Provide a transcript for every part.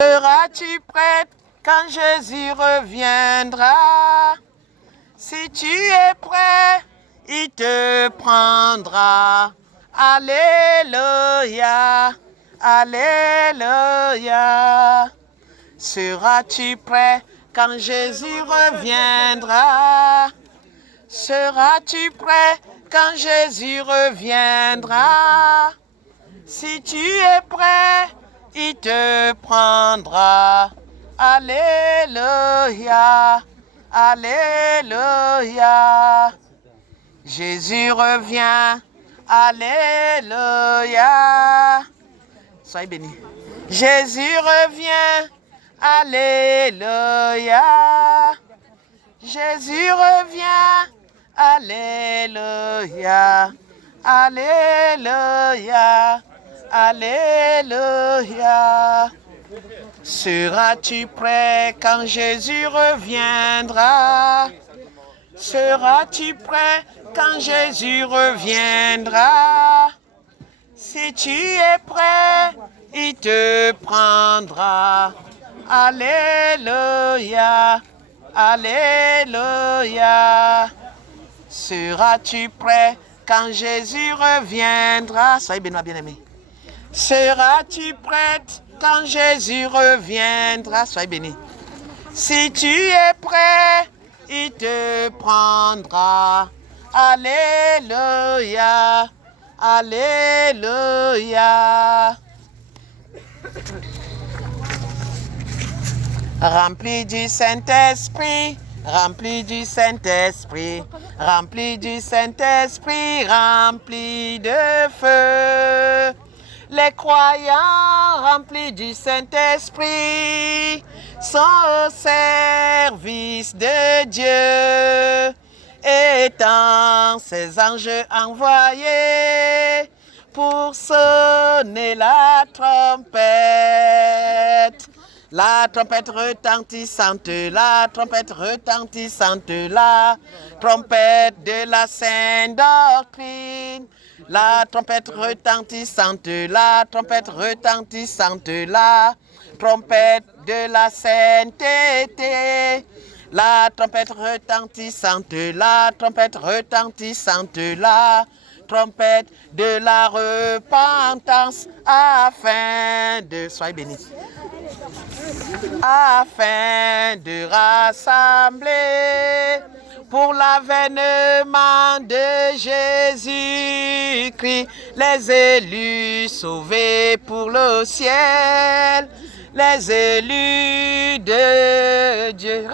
Seras-tu prête quand Jésus reviendra? Si tu es prêt, il te prendra. Alléluia, alléluia. Seras-tu prêt quand Jésus reviendra? Seras-tu prêt quand Jésus reviendra? Si tu es prêt, il te prendra. Alléluia, alléluia. Jésus revient. Alléluia. Soyez bénis. Jésus revient. Alléluia. Jésus revient. Alléluia. Alléluia. Alléluia. Seras-tu prêt quand Jésus reviendra? Seras-tu prêt quand Jésus reviendra? Si tu es prêt, il te prendra. Alléluia, alléluia. Seras-tu prêt quand Jésus reviendra? Soyez bénis, bien-aimés. Seras-tu prête quand Jésus reviendra? Soyez bénis. Si tu es prêt, il te prendra. Alléluia, alléluia. Rempli du Saint-Esprit, rempli du Saint-Esprit, rempli du Saint-Esprit, rempli de feu. Les croyants remplis du Saint-Esprit sont au service de Dieu, étant ses anges envoyés pour sonner la trompette. La trompette retentissante, la trompette retentissante, la trompette de la sainte doctrine. La trompette retentissante, la trompette retentissante, la trompette de la sainteté. La trompette retentissante, la trompette retentissante, la trompette de la repentance, afin de, soyez bénis, afin de rassembler pour l'avènement de Jésus-Christ, les élus sauvés pour le ciel, les élus de Dieu,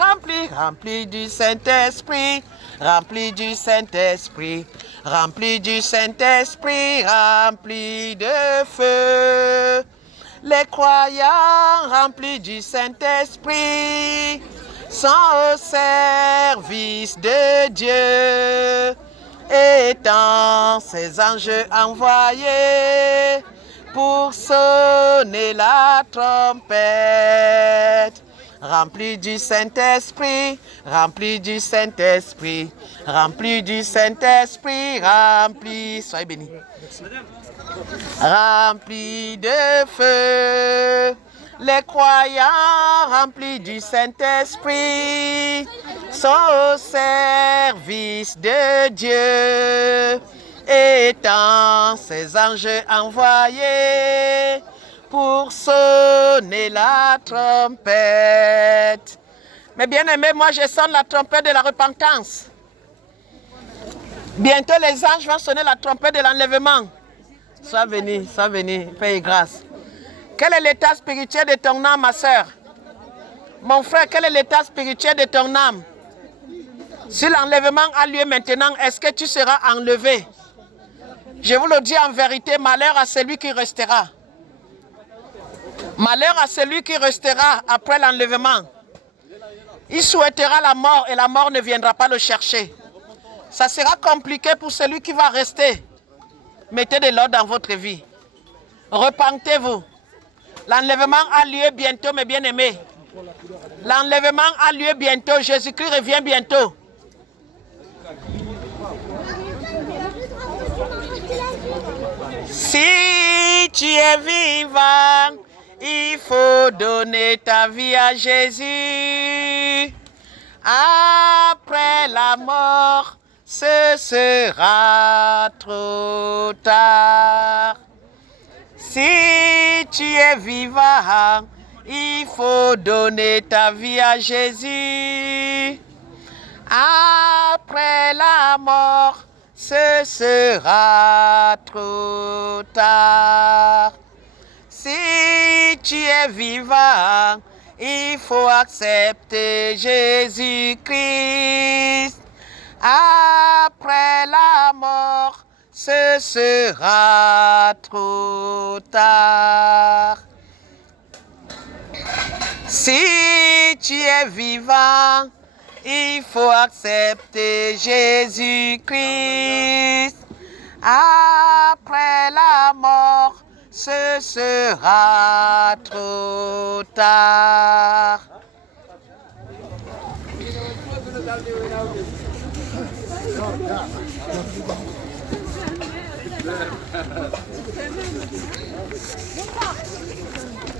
remplis du Saint-Esprit, remplis du Saint-Esprit, remplis du Saint-Esprit, remplis de feu. Les croyants remplis du Saint-Esprit sont au service de Dieu, étant ses anges envoyés pour sonner la trompette. Remplis du Saint-Esprit, remplis du Saint-Esprit, remplis du Saint-Esprit, remplis, soyez bénis, remplis de feu. Les croyants remplis du Saint-Esprit sont au service de Dieu, étant ses anges envoyés pour sonner la trompette. Mais bien aimé, moi je sonne la trompette de la repentance. Bientôt les anges vont sonner la trompette de l'enlèvement. Sois béni, paix et grâce. Quel est l'état spirituel de ton âme, ma soeur? Mon frère, quel est l'état spirituel de ton âme? Si l'enlèvement a lieu maintenant, est-ce que tu seras enlevé? Je vous le dis en vérité, malheur à celui qui restera. Malheur à celui qui restera après l'enlèvement. Il souhaitera la mort et la mort ne viendra pas le chercher. Ça sera compliqué pour celui qui va rester. Mettez de l'ordre dans votre vie. Repentez-vous. L'enlèvement a lieu bientôt, mes bien-aimés. L'enlèvement a lieu bientôt. Jésus-Christ revient bientôt. Si tu es vivant, il faut donner ta vie à Jésus. Après la mort, ce sera trop tard. Si tu es vivant, il faut donner ta vie à Jésus. Après la mort, ce sera trop tard. Si tu es vivant, il faut accepter Jésus-Christ. Après la mort, ce sera trop tard. Si tu es vivant, il faut accepter Jésus-Christ. Après la mort, ce sera trop tard.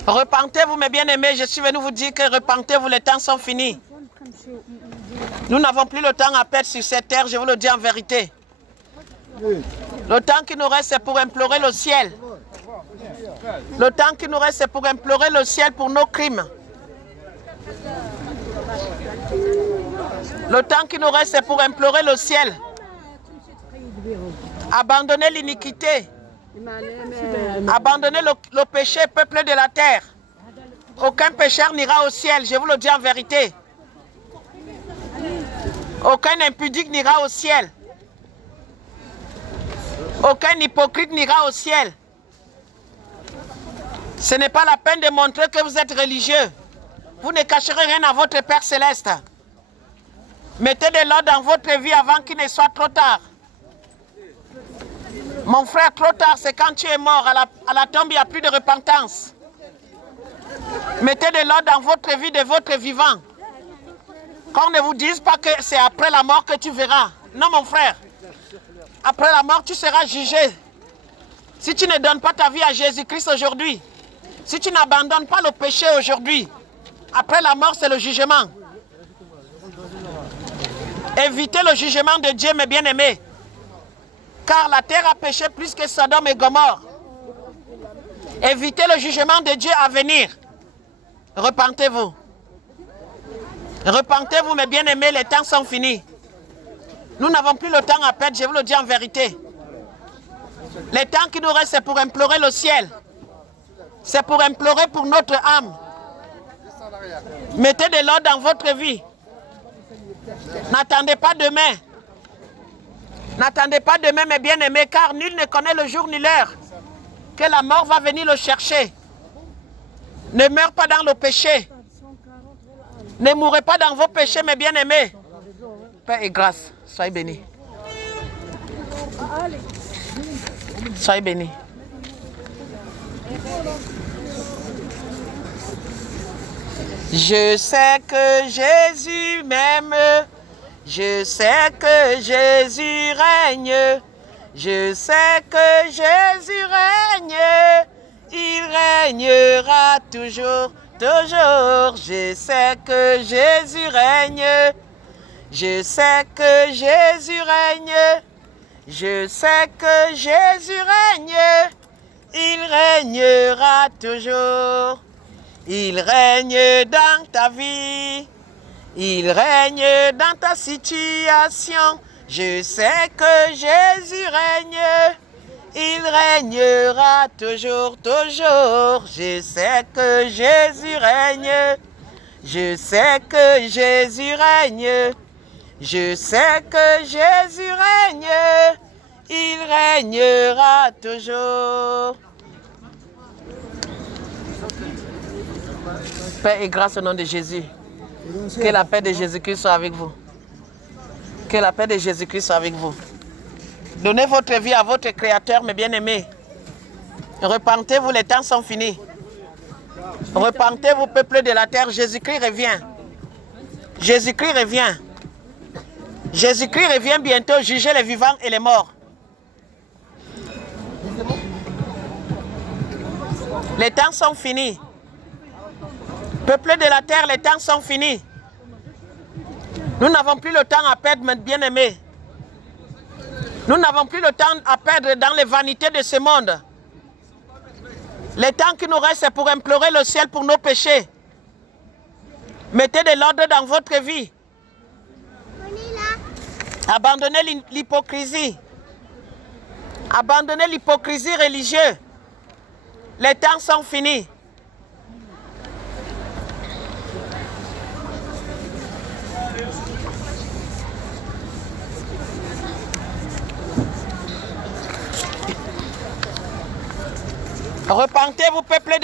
Repentez-vous, mes bien-aimés, je suis venu vous dire que repentez-vous, les temps sont finis. Nous n'avons plus le temps à perdre sur cette terre, je vous le dis en vérité. Le temps qui nous reste, c'est pour implorer le ciel. Le temps qui nous reste, c'est pour implorer le ciel pour nos crimes. Le temps qui nous reste, c'est pour implorer le ciel. Abandonnez l'iniquité. Abandonnez le péché, peuple de la terre. Aucun pécheur n'ira au ciel, je vous le dis en vérité. Aucun impudique n'ira au ciel. Aucun hypocrite n'ira au ciel. Ce n'est pas la peine de montrer que vous êtes religieux. Vous ne cacherez rien à votre Père Céleste. Mettez de l'ordre dans votre vie avant qu'il ne soit trop tard. Mon frère, trop tard, c'est quand tu es mort. À la tombe, il n'y a plus de repentance. Mettez de l'ordre dans votre vie de votre vivant. Qu'on ne vous dise pas que c'est après la mort que tu verras. Non, mon frère. Après la mort, tu seras jugé. Si tu ne donnes pas ta vie à Jésus-Christ aujourd'hui, si tu n'abandonnes pas le péché aujourd'hui, après la mort, c'est le jugement. Évitez le jugement de Dieu, mes bien-aimés. Car la terre a péché plus que Sodome et Gomorrhe. Évitez le jugement de Dieu à venir. Repentez-vous. Repentez-vous, mes bien-aimés, les temps sont finis. Nous n'avons plus le temps à perdre, je vous le dis en vérité. Les temps qui nous restent, c'est pour implorer le ciel. C'est pour implorer pour notre âme. Mettez de l'ordre dans votre vie. N'attendez pas demain. N'attendez pas demain, mes bien-aimés, car nul ne connaît le jour ni l'heure que la mort va venir le chercher. Ne meurez pas dans le péché. Ne mourrez pas dans vos péchés, mes bien-aimés. Paix et grâce, soyez bénis. Soyez bénis. Je sais que Jésus m'aime. Je sais que Jésus règne. Je sais que Jésus règne. Il régnera toujours, toujours. Je sais que Jésus règne. Je sais que Jésus règne. Je sais que Jésus règne. Il régnera toujours. Il règne dans ta vie. Il règne dans ta situation. Je sais que Jésus règne. Il régnera toujours, toujours. Je sais que Jésus règne. Je sais que Jésus règne. Je sais que Jésus règne. Il régnera toujours. Paix et grâce au nom de Jésus. Que la paix de Jésus-Christ soit avec vous. Que la paix de Jésus-Christ soit avec vous. Donnez votre vie à votre Créateur, mes bien-aimés. Repentez-vous, les temps sont finis. Repentez-vous, peuple de la terre, Jésus-Christ revient. Jésus-Christ revient. Jésus-Christ revient bientôt juger les vivants et les morts. Les temps sont finis. Peuple de la terre, les temps sont finis. Nous n'avons plus le temps à perdre, mes bien-aimés. Nous n'avons plus le temps à perdre dans les vanités de ce monde. Le temps qui nous reste, c'est pour implorer le ciel pour nos péchés. Mettez de l'ordre dans votre vie. Abandonnez l'hypocrisie. Abandonnez l'hypocrisie religieuse. Les temps sont finis. Repentez-vous, peuple de